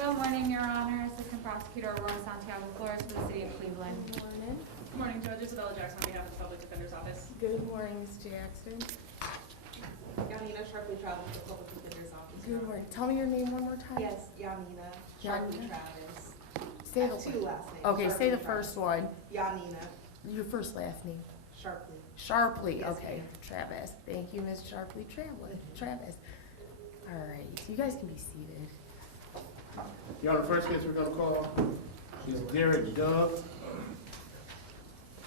Good morning, Your Honor. Assistant Prosecutor Aurora Santiago Flores for the City of Cleveland. Good morning. Good morning, Judge Isabella Jackson on behalf of the Public Defender's Office. Good morning, Ms. Jackson. Yanina Sharpley Travis, the Public Defender's Office. Good morning. Tell me your name one more time. Yes, Yanina Sharpley Travis. Say I the have two last names. Okay, say Sharpley the Travis. first one. Yanina Your first last name. Sharpley. Sharpley. Yes, Okay, ma'am. Travis. Thank you, Ms. Sharpley Travis. All right, you guys can be seated. Your Honor, the first case we're gonna call is Derrek Dove.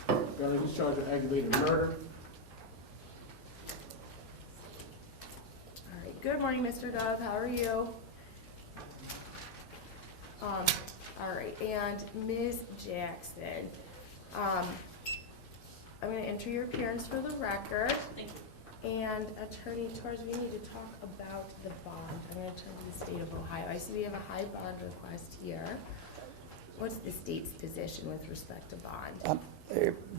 Your Honor, he's charged with aggravated murder. All right. Good morning, Mr. Dove. How are you? All right, and Ms. Jackson, I'm going to enter your appearance for the record. Thank you. And Attorney Torres, we need to talk about the bond. I'm going to turn to the state of Ohio. I see we have a high bond request here. What's the state's position with respect to bond?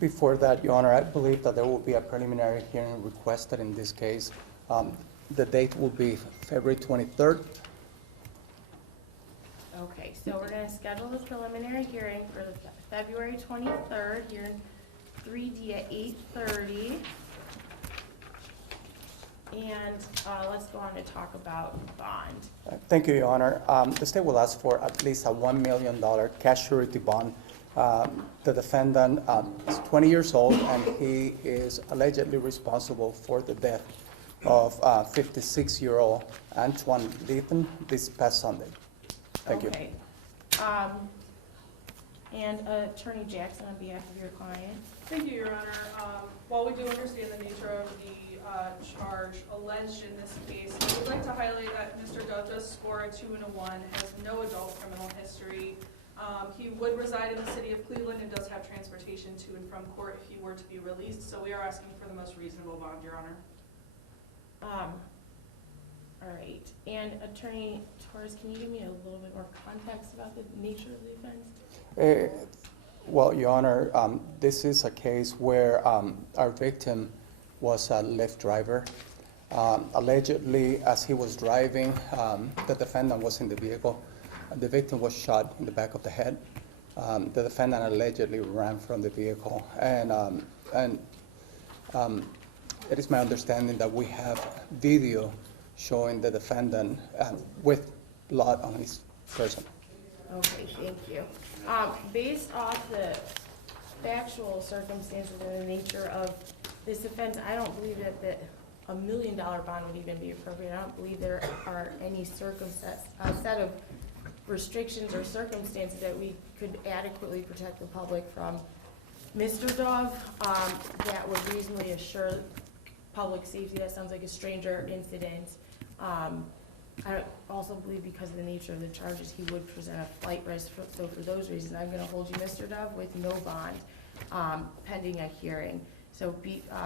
Before that, Your Honor, I believe that there will be a preliminary hearing requested in this case. The date will be February 23rd. Okay, so we're going to schedule the preliminary hearing for the February 23rd, here in 3D at 8:30. And let's go on to talk about bond. Thank you, Your Honor. The state will ask for at least a $1 million cash surety bond. The defendant is 20 years old, and he is allegedly responsible for the death of 56-year-old Antoine Latham this past Sunday. Thank you. Okay. And Attorney Jackson, on behalf of your client. Thank you, Your Honor. While we do understand the nature of the charge alleged in this case, I would like to highlight that Mr. Dove does score a 2 and a 1, has no adult criminal history. He would reside in the city of Cleveland and does have transportation to and from court if he were to be released. So we are asking for the most reasonable bond, Your Honor. All right. And Attorney Torres, can you give me a little bit more context about the nature of the offense? Well, Your Honor, this is a case where our victim was a Lyft driver. Allegedly, as he was driving, the defendant was in the vehicle. The victim was shot in the back of the head. The defendant allegedly ran from the vehicle. And it is my understanding that we have video showing the defendant with blood on his person. Okay, thank you. Based off the factual circumstances and the nature of this offense, I don't believe that a $1 million bond would even be appropriate. I don't believe there are any set of restrictions or circumstances that we could adequately protect the public from. Mr. Dove, that would reasonably assure public safety. That sounds like a stranger incident. I also believe because of the nature of the charges, he would present a flight risk. So for those reasons, I'm going to hold you, Mr. Dove, with no bond pending a hearing. So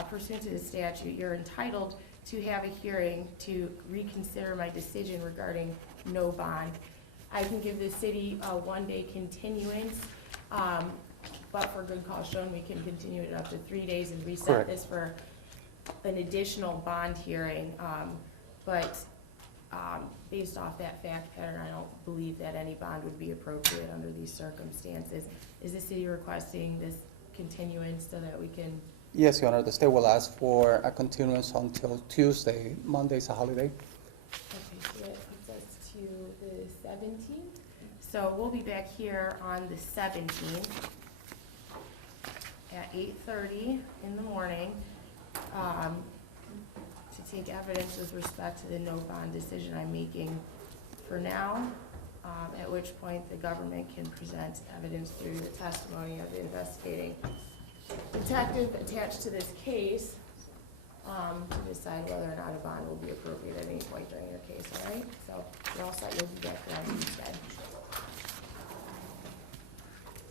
pursuant to the statute, you're entitled to have a hearing to reconsider my decision regarding no bond. I can give the city a one-day continuance, but for good cause shown, we can continue it up to 3 days and reset Correct. this for an additional bond hearing. But based off that fact pattern, I don't believe that any bond would be appropriate under these circumstances. Is the city requesting this continuance so that we can? Yes, Your Honor, the state will ask for a continuance until Tuesday. Monday is a holiday. Okay, so that puts us to the 17th. So we'll be back here on the 17th at 8:30 in the morning to take evidence with respect to the no bond decision I'm making for now, at which point the government can present evidence through the testimony of the investigating detective attached to this case to decide whether or not a bond will be appropriate at any point during your case, all right? So you're all set, you'll be back there on Tuesday.